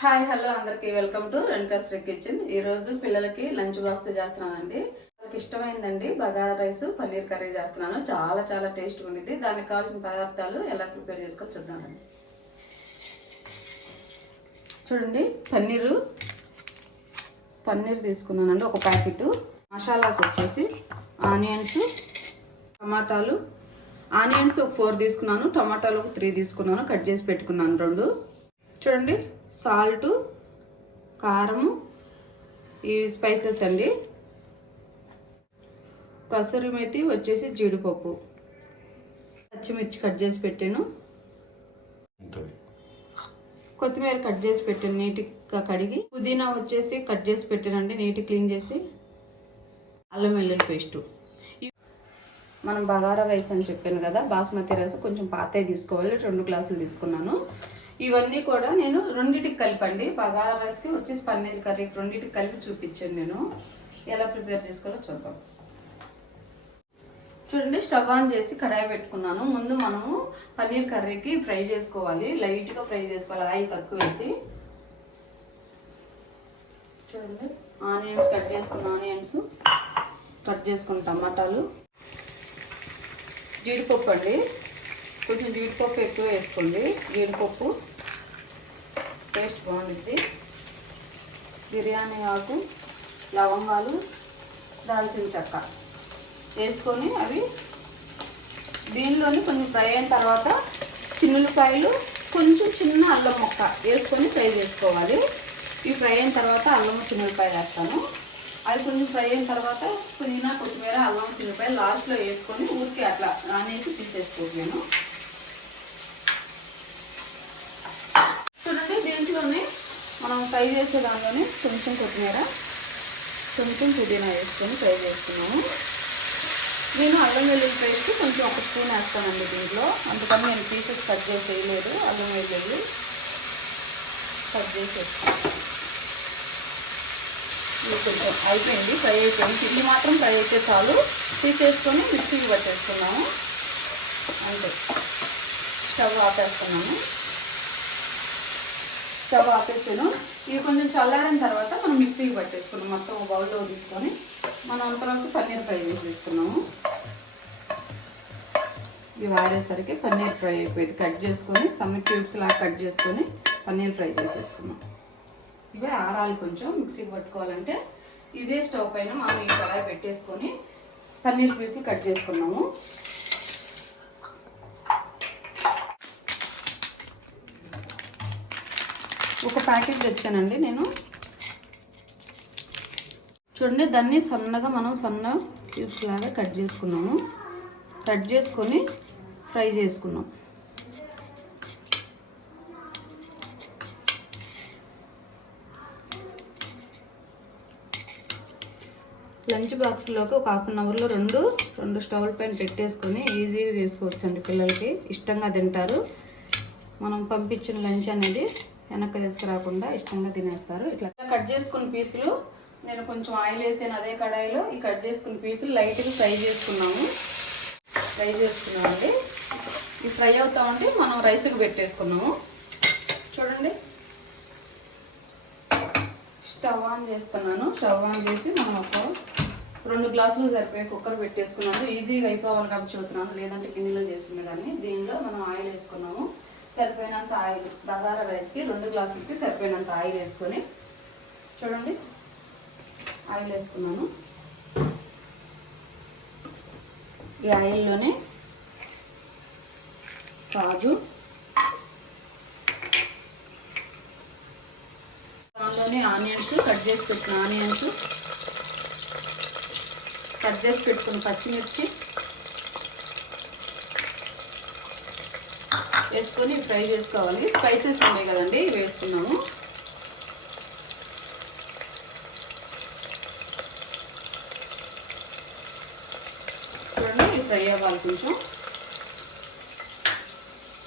Hi hello అందరికీ. Welcome to రెన్కస్టర్ kitchen. ఈ రోజు పిల్లలకి లంచ్ బాక్స్ చేస్తున్నానండి. వాళ్ళకి ఇష్టమైందండి. బగారా రైస్ పన్నీర్ కర్రీ చేస్తున్నాను. చాలా చాలా టేస్ట్ ఉండిద్ది. దానికి కావాల్సిన పదార్థాలు ఎలా ప్రిపేర్ చేసుకోవాలి చూద్దామండి చూడండి పన్నీరు. పన్నీర్ తీసుకున్నానండి ఒక ప్యాకెట్. మసాలాకి వచ్చేసి ఆనియన్స్ టమాటాలు. ఆనియన్స్ ఒక ఫోర్ తీసుకున్నాను టమాటాలు ఒక త్రీ తీసుకున్నాను కట్ చేసి పెట్టుకున్నాను రెండు. చూడండి సాల్ట్ కారం ఈ స్పైసెస్ అండి. కసూరి మెతి వచ్చేసి జీడిపప్పు. పచ్చిమిర్చి కట్ చేసి పెట్టాను. కొత్తిమీర కట్ చేసి పెట్టాను నీట్గా కడిగి. పుదీనా వచ్చేసి కట్ చేసి పెట్టానండి నీట్ క్లీన్ చేసి. అల్లం వెల్లుల్లి పేస్టు. మనం బగారా రైస్ అని చెప్పాను కదా బాస్మతి రైస్ కొంచెం పాతే తీసుకోవాలి రెండు గ్లాసులు తీసుకున్నాను. ఇవన్నీ కూడా నేను రెండింటికి కలిపండి. బగారా రైస్కి వచ్చేసి పన్నీర్ కర్రీ రెండింటికి కలిపి చూపించాను నేను. ఎలా ప్రిపేర్ చేసుకోవాలో చూద్దాం. చూడండి స్టవ్ ఆన్ చేసి కడాయి పెట్టుకున్నాను. ముందు మనము పన్నీర్ కర్రీకి ఫ్రై చేసుకోవాలి. లైట్గా ఫ్రై చేసుకోవాలి. ఆయిల్ తక్కువ వేసి. చూడండి ఆనియన్స్ కట్ చేసుకున్న ఆనియన్స్ కట్ చేసుకున్న టమాటాలు. జీడిపప్పు అండి. కొంచెం జీడిపప్పు ఎక్కువ వేసుకోండి. జీడిపప్పు. టేస్ట్ బాగుంటుంది బిర్యానీ ఆకు లవంగాలు దాల్చిన చెక్క వేసుకొని అవి దీనిలోని కొంచెం ఫ్రై అయిన తర్వాత చిన్నులకాయలు కొంచెం చిన్న అల్లం ముక్క వేసుకొని ఫ్రై చేసుకోవాలి. ఇవి ఫ్రై అయిన తర్వాత అల్లం చిన్నులకాయలు వేస్తాను. అవి కొంచెం ఫ్రై అయిన తర్వాత పుదీనా కొత్తిమీర అల్లం చిన్నపాయలు లాస్ట్లో వేసుకొని ఊరికి అట్లా నానేసి తీసేసుకోలేను నేను దీంట్లోనే మనం ఫ్రై చేసే దాంట్లోనే కొంచెం కొత్తిమీర కొంచెం పుదీనా వేసుకొని ఫ్రై చేస్తున్నాము. నేను అల్లం వెల్లుల్లి ఫ్రైకి కొంచెం ఒక స్పూన్ వేస్తానండి దీంట్లో. అందుకని నేను పీసెస్ కట్ చేసి వేయలేదు. అల్లం వెల్లుల్లి కట్ చేసి వేస్తాను ఇది కొంచెం అయిపోయింది. ఫ్రై అయిపోయింది. ఇది మాత్రం ఫ్రై అయితే చాలు. తీసేసుకొని మిక్సీకి పట్టేసుకున్నాము అంతే. స్టవ్ ఆపేస్తున్నాము. స్టవ్ ఆపేసాను. ఇవి కొంచెం చల్లారిన తర్వాత మనం మిక్సీకి పట్టేసుకున్నాం. మొత్తం బౌల్లో తీసుకొని మనం తర్వాత పన్నీర్ ఫ్రై చేసేసుకున్నాము ఇవి వాడేసరికి పన్నీర్ ఫ్రై అయిపోయింది. కట్ చేసుకొని సమ్మె క్యూబ్స్ లాగా కట్ చేసుకొని పన్నీర్ ఫ్రై చేసేసుకున్నాం. ఇవే ఆరాలు కొంచెం మిక్సీకి పట్టుకోవాలంటే ఇదే స్టవ్ పైన మనం ఈ కళాయి పెట్టేసుకొని పన్నీర్ పీసి కట్ చేసుకున్నాము. ఒక ప్యాకెట్ తెచ్చానండి నేను. చూడండి దాన్ని సన్నగా మనం సన్న క్యూబ్స్ లాగా కట్ చేసుకున్నాము. కట్ చేసుకొని ఫ్రై చేసుకున్నాం. లంచ్ బాక్స్లోకి ఒక హాఫ్ అన్ అవర్లో రెండు రెండు స్టవ్ పైన పెట్టేసుకొని ఈజీగా చేసుకోవచ్చండి పిల్లలకి. ఇష్టంగా తింటారు. మనం పంపించిన లంచ్ అనేది వెనక్కి తీసుకురాకుండా ఇష్టంగా తినేస్తారు. ఇట్లా కట్ చేసుకున్న పీసులు నేను కొంచెం ఆయిల్ వేసాను అదే కడాయిలో ఈ కట్ చేసుకున్న పీసులు లైట్గా ఫ్రై చేసుకున్నాము. ఫ్రై చేసుకున్నామండి ఇవి ఫ్రై అవుతామంటే మనం రైస్కి పెట్టేసుకున్నాము. చూడండి. స్టవ్ ఆన్ చేస్తున్నాను. స్టవ్ ఆన్ చేసి మనం ఒక రెండు గ్లాసులు సరిపోయే కుక్కర్ పెట్టేసుకున్నాను. ఈజీగా అయిపోవాలి కాబట్టి చెబుతున్నాను లేదంటే గిన్నెలో చేసుకునేదాన్ని. దీనిలో మనం ఆయిల్ వేసుకున్నాము. సరిపోయినంత ఆయిల్ బగారా రైస్కి రెండు గ్లాసులకి సరిపోయినంత ఆయిల్ వేసుకొని చూడండి. ఆయిల్ వేసుకున్నాను. ఈ ఆయిల్లోనే కాజు. దానిలోనే ఆనియన్స్ కట్ చేసి పెట్టిన ఆనియన్స్. కట్ చేసి పెట్టుకున్న పచ్చిమిర్చి. వేసుకొని ఫ్రై చేసుకోవాలి. స్పైసెస్ ఉన్నాయి కదండి ఇవి వేసుకున్నాము. చూడండి ఫ్రై అవ్వాలి కొంచెం.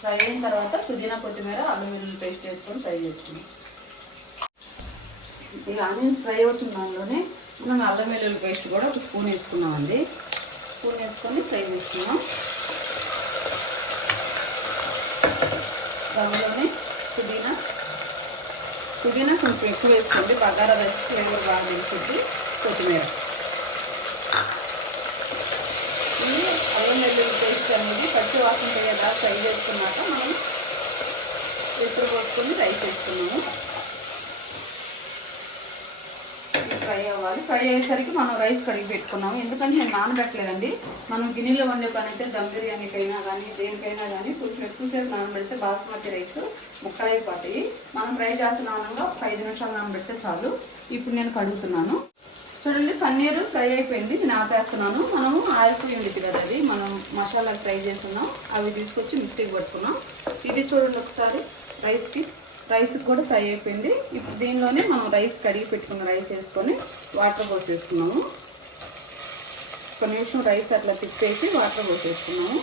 ఫ్రై అయిన తర్వాత పుదీనా కొత్తిమీర అల్లం వెల్లుల్లి పేస్ట్ వేసుకొని ఫ్రై చేసుకున్నాం ఇక ఆనియన్స్ ఫ్రై అవుతున్న దానిలోనే మనం అల్లం వెల్లుల్లి పేస్ట్ కూడా ఒక స్పూన్ వేసుకున్నామండి. స్పూన్ వేసుకొని ఫ్రై చేసుకున్నాం దానిలోనే పుదీనా. పుదీనా కొంచెం ఎక్కువ వేసుకోండి. బగారా రైస్ ఫ్లేవర్ బాగా తెలుస్తుంది కొత్తిమీర. ఇది అల్లం వెల్లుల్లి పేస్ట్ అనేది పచ్చి వాసన పోయేదా ఫ్రై చేసుకున్నాక మనం ఎప్పుడు పోసుకొని రైస్ వేసుకున్నాము ఇది ఫ్రై అవ్వాలి. ఫ్రై అయ్యేసరికి మనం రైస్ కడిగి పెట్టుకున్నాము. ఎందుకంటే నేను నానబెట్టలేదండి. మనం గిన్నెలో వండే పని అయితే దమ్ బిర్యానీకైనా కానీ దేనికైనా కానీ కొంచెం ఎక్కువసేపు నానబెడితే బాస్మతి రైస్ ముక్కలైపోతాయి. మనం ఫ్రై చేస్తున్నానంగా ఒక ఐదు నిమిషాలు నానబెడితే చాలు. ఇప్పుడు నేను కడుగుతున్నాను. చూడండి పన్నీర్ ఫ్రై అయిపోయింది. నేను ఆపేస్తున్నాను. మనము ఆరిపోయి ఉండేది కదా అది. మనం మసాలా ఫ్రై చేస్తున్నాం. అవి తీసుకొచ్చి మిక్సీకి పట్టుకున్నాం. ఇది చూడండి ఒకసారి రైస్కి. రైస్కి కూడా ఫ్రై అయిపోయింది. ఇప్పుడు దీనిలోనే మనం రైస్ కడిగి పెట్టుకున్న రైస్ వేసుకొని వాటర్ పోసేసుకున్నాము. ఒక నిమిషం రైస్ అట్లా తిప్పేసి వాటర్ పోసేసుకున్నాము.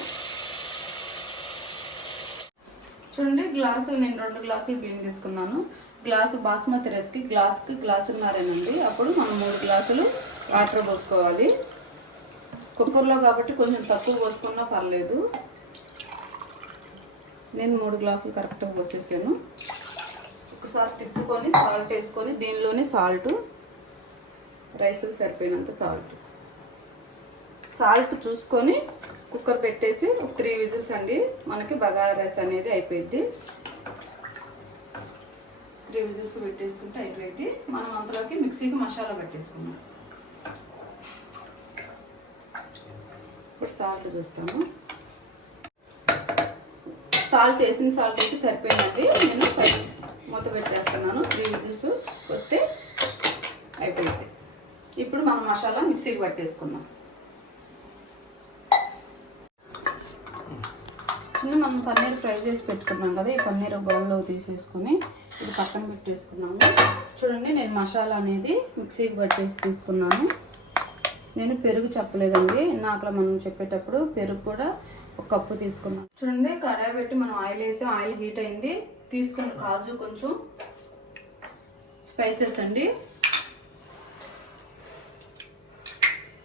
చూడండి గ్లాసులు నేను రెండు గ్లాసులు బియ్యం తీసుకున్నాను గ్లాసు బాస్మతి రైస్కి గ్లాస్కి గ్లాసున్నారేనండి. అప్పుడు మనం మూడు గ్లాసులు వాటర్ పోసుకోవాలి. కుక్కర్లో కాబట్టి కొంచెం తక్కువ పోసుకున్నా పర్లేదు. నేను మూడు గ్లాసులు కరెక్ట్గా పోసేసాను. ఒకసారి తిప్పుకొని సాల్ట్ వేసుకొని దీనిలోనే సాల్ట్ రైస్కి సరిపోయినంత సాల్ట్. సాల్ట్ చూసుకొని కుక్కర్ పెట్టేసి ఒక త్రీ విజిల్స్ అండి మనకి బగారా రైస్ అనేది అయిపోయింది త్రీ విజిల్స్ పెట్టేసుకుంటే అయిపోయింది మనం అంతలోకి మిక్సీకి మసాలా పెట్టేసుకున్నాం ఇప్పుడు సాల్ట్ చూస్తాము. సాల్ట్ వేసిన సాల్ట్ అయితే సరిపోయిందండి. నేను మూత పెట్టేస్తున్నాను. త్రీ విజిల్స్ వస్తే అయిపోయింది. ఇప్పుడు మనం మసాలా మిక్సీకి పట్టేసుకున్నాం చిన్న మనం పన్నీర్ ఫ్రై చేసి పెట్టుకున్నాం కదా ఈ పన్నీర్ బౌల్లో తీసేసుకొని ఇది పక్కన పెట్టేసుకున్నాము. చూడండి నేను మసాలా అనేది మిక్సీకి పట్టేసి తీసుకున్నాను. నేను పెరుగు చెప్పలేదండి. ఇందాకలా మనం చెప్పేటప్పుడు పెరుగు కూడా ఒక కప్పు తీసుకున్నాను చూడండి కడాయి పెట్టి మనం ఆయిల్ వేసి ఆయిల్ హీట్ అయింది. తీసుకున్న కాజు కొంచెం స్పైసెస్ అండి.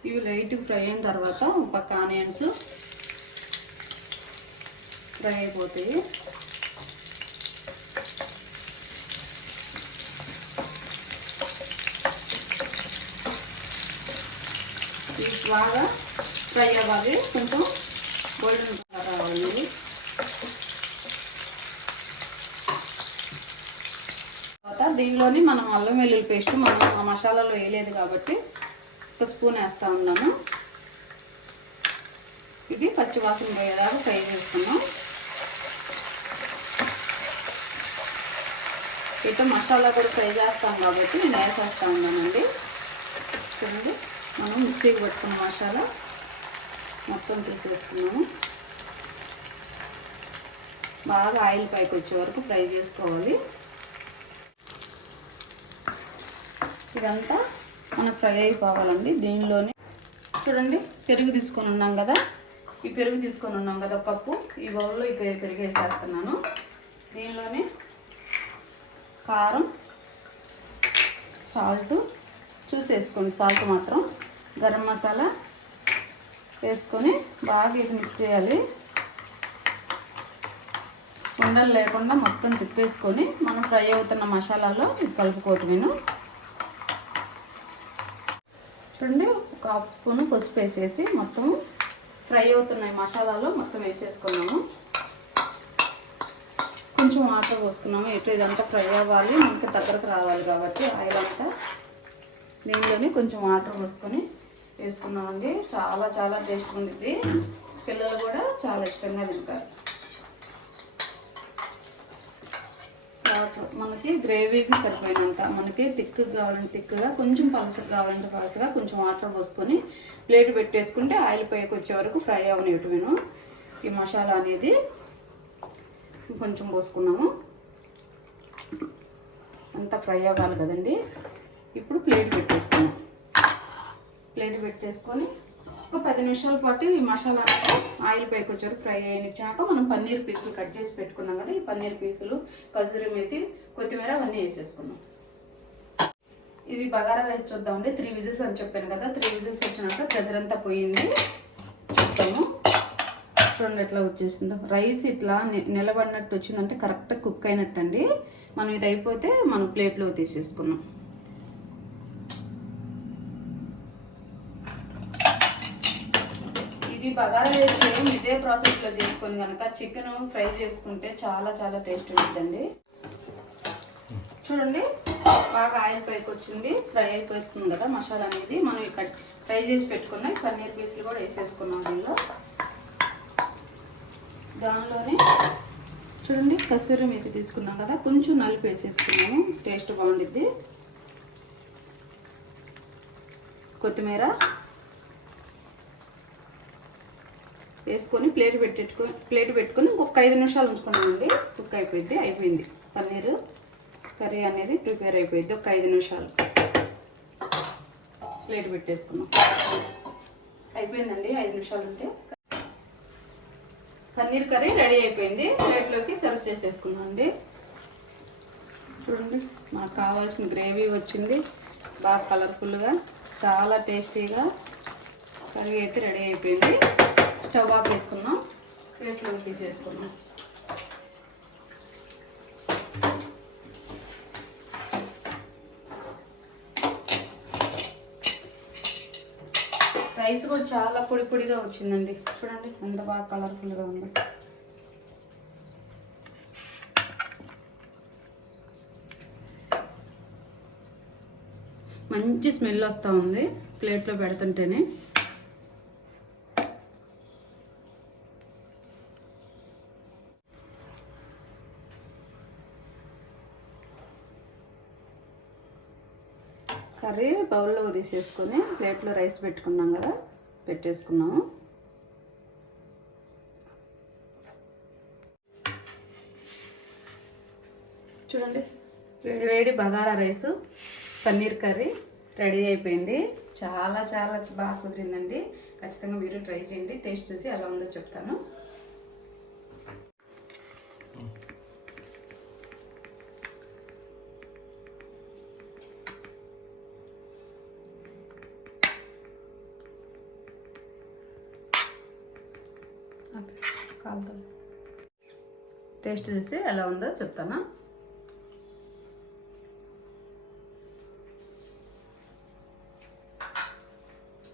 ఇవి లైట్గా ఫ్రై అయిన తర్వాత ఒక పక్క ఆనియన్స్ ఫ్రై అయిపోతాయి. బాగా ఫ్రై అవ్వాలి. కొంచెం గోల్డెన్ కలర్ రావాలి. తర్వాత దీనిలోని మనం అల్లం వెల్లుల్లి పేస్ట్ మనం ఆ మసాలాలో వేయలేదు కాబట్టి ఒక స్పూన్ వేస్తా ఉన్నాను. ఇది పచ్చివాసన పోయేదాకా ఫ్రై చేస్తున్నాం. ఇటు మసాలా కూడా ఫ్రై చేస్తాం కాబట్టి నేను వేసేస్తా ఉన్నానండి. చూడండి మనం మిక్సీకి పెట్టుకున్న మసాలా. మొత్తం తీసేసుకున్నాము. బాగా ఆయిల్ పైకి వచ్చే వరకు ఫ్రై చేసుకోవాలి. ఇదంతా మనకు ఫ్రై అయిపోవాలండి. దీనిలోనే చూడండి పెరుగు తీసుకొని ఉన్నాం కదా. ఈ పెరుగు తీసుకొని ఉన్నాం కదా ఒక కప్పు. ఈ బౌల్లో ఈ పెరుగు పెరుగు వేసేస్తున్నాను. దీనిలోనే కారం సాల్ట్ చూసేసుకోండి. సాల్ట్ మాత్రం గరం మసాలా వేసుకొని బాగా ఇది మిక్స్ చేయాలి. ఉండలు లేకుండా మొత్తం తిప్పేసుకొని మనం ఫ్రై అవుతున్న మసాలాలో ఇది కలుపుకోవటమేను చూడండి ఒక హాఫ్ స్పూన్ పసుపు వేసేసి మొత్తం ఫ్రై అవుతున్నాయి మసాలాలో మొత్తం వేసేసుకున్నాము. కొంచెం వాటర్ పోసుకున్నాము. ఎటు ఇదంతా ఫ్రై అవ్వాలి. మనకి దగ్గరకు రావాలి కాబట్టి ఆయిల్ అంతా. దీనిలోనే కొంచెం వాటర్ పోసుకొని వేసుకున్నామండి. చాలా చాలా టేస్ట్ ఉంది పిల్లలు కూడా చాలా ఇష్టంగా తింటారు. మనకి గ్రేవీకి సరిపోయినంత మనకి థిక్ కావాలంటే థిక్గా కొంచెం పలసగా కావాలంటే పలసగా కొంచెం వాటర్ పోసుకొని ప్లేట్ పెట్టేసుకుంటే ఆయిల్ పైకి వచ్చే వరకు ఫ్రై అవనివ్వటమేను ఈ మసాలా అనేది కొంచెం పోసుకున్నాము. అంతా ఫ్రై అవ్వాలి కదండి. ఇప్పుడు ప్లేట్ పెట్టేసుకున్నాం ప్లేట్ పెట్టేసుకొని ఒక పది నిమిషాల పాటు ఈ మసాలా ఆయిల్ పైకి వచ్చారు ఫ్రై అయినిచ్చాక మనం పన్నీర్ పీసులు కట్ చేసి పెట్టుకున్నాం కదా ఈ పన్నీర్ పీసులు కజూరి మెతి కొత్తిమీర అవన్నీ వేసేసుకున్నాం ఇది బగారా రైస్ చూద్దామండి త్రీ విజిల్స్ అని చెప్పాను కదా త్రీ విజిల్స్ వచ్చినాక ప్రెజర్ అంతా పోయింది. చూద్దాము. చూడండి ఎట్లా వచ్చేసిందో. రైస్ ఇట్లా నిలబడినట్టు వచ్చిందంటే కరెక్ట్గా కుక్ అయినట్టు అండి మనం ఇది అయిపోతే మనం ప్లేట్లో తీసేసుకున్నాం ఇది బగారా రైస్ సేమ్ ఇదే ప్రాసెస్లో చేసుకొని కనుక చికెన్ ఫ్రై చేసుకుంటే చాలా చాలా టేస్ట్ ఉంటుందండి. చూడండి బాగా ఆయిల్ పైకి వచ్చింది. ఫ్రై అయిపోతుంది కదా మసాలా అనేది. మనం ఇక్కడ ఫ్రై చేసి పెట్టుకున్న పన్నీర్ పీసులు కూడా వేసేసుకున్నాం దీనిలో. దానిలోనే చూడండి కసూరి మేతి తీసుకున్నాం కదా. కొంచెం నలుపు వేసేసుకున్నాము. టేస్ట్ బాగుండిద్ది. కొత్తిమీర వేసుకొని ప్లేట్ పెట్టెట్టుకొని ప్లేట్ పెట్టుకొని ఇంకొక ఐదు నిమిషాలు ఉంచుకున్నామండి. కుక్ అయిపోయింది అయిపోయింది. పన్నీరు కర్రీ అనేది ప్రిపేర్ అయిపోయింది ఒక ఐదు నిమిషాలు. ప్లేట్ పెట్టేసుకున్నాం. అయిపోయిందండి ఐదు నిమిషాలు ఉంటే. పన్నీర్ కర్రీ రెడీ అయిపోయింది. ప్లేట్లోకి సర్వ్ చేసేసుకున్నాం అండి చూడండి మాకు కావాల్సిన గ్రేవీ వచ్చింది. బాగా కలర్ఫుల్గా చాలా టేస్టీగా కర్రీ అయితే రెడీ అయిపోయింది. స్టవ్ ఆఫ్ చేసుకున్నాం ప్లేట్లోకి తీసేసుకున్నాం రైస్ కూడా చాలా పొడి పొడిగా వచ్చిందండి. చూడండి ఎంత బాగా కలర్ఫుల్గా ఉంది. మంచి స్మెల్ వస్తూ ఉంది ప్లేట్లో పెడుతుంటేనే. కర్రీ బౌల్లో తీసేసుకొని ప్లేట్లో రైస్ పెట్టుకున్నాం కదా పెట్టేసుకున్నాము. చూడండి వేడి వేడి bagara rice paneer curry ready అయిపోయింది. చాలా చాలా బాగా కుదిరిందండి. ఖచ్చితంగా మీరు ట్రై చేయండి టేస్ట్ చూసి ఎలా ఉందో చెప్తాను. కాలుతుంది టేస్ట్ చూసి ఎలా ఉందో చెప్తాను?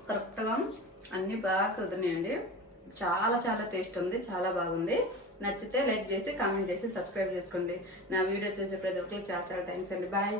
కరెక్ట్గా అన్నీ బాగా కుదిరినాయండి. చాలా చాలా టేస్ట్ ఉంది చాలా బాగుంది. నచ్చితే లైక్ చేసి కామెంట్ చేసి సబ్స్క్రైబ్ చేసుకోండి. నా వీడియో చూసే ప్రతి ఒక్కరికి చాలా చాలా థ్యాంక్స్ అండి. బాయ్.